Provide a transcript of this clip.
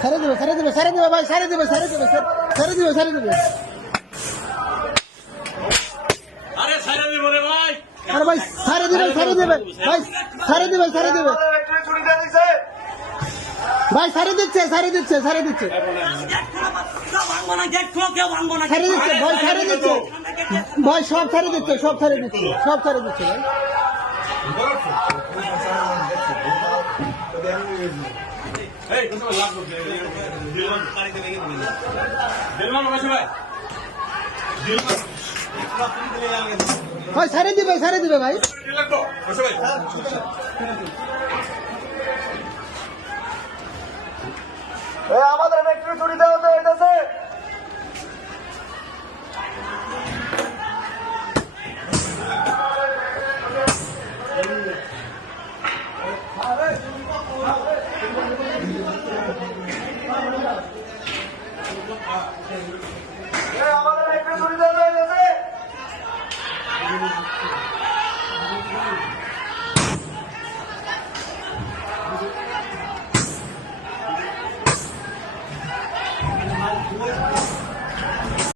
সারে দেবে ভাই, সারে দেবে। আরে সাইরা দিব রে ভাই। আরে ভাই সারে দেবে ভাই, সারে দেবে ভাই, সারে দিচ্ছে সারে দিচ্ছে ভাঙবো না, গেট খুলো, কেউ ভাঙবো না। ভাই, সারে দিচ্ছে ভাই, সব সারে দিচ্ছে ভাই। এই কোন লাভ করতে দিলমান গাড়িতে লেগে দিল। দিলমান বসে ভাই। দিলমান ভাই সারে দিবে ভাই। লাগতো বসে ভাই। আমাদের ফ্যাক্টরি চুরি দেওয়া হইতেছে। আমাদের ফ্যাক্টরি চুরি দেওয়া হইতেছে।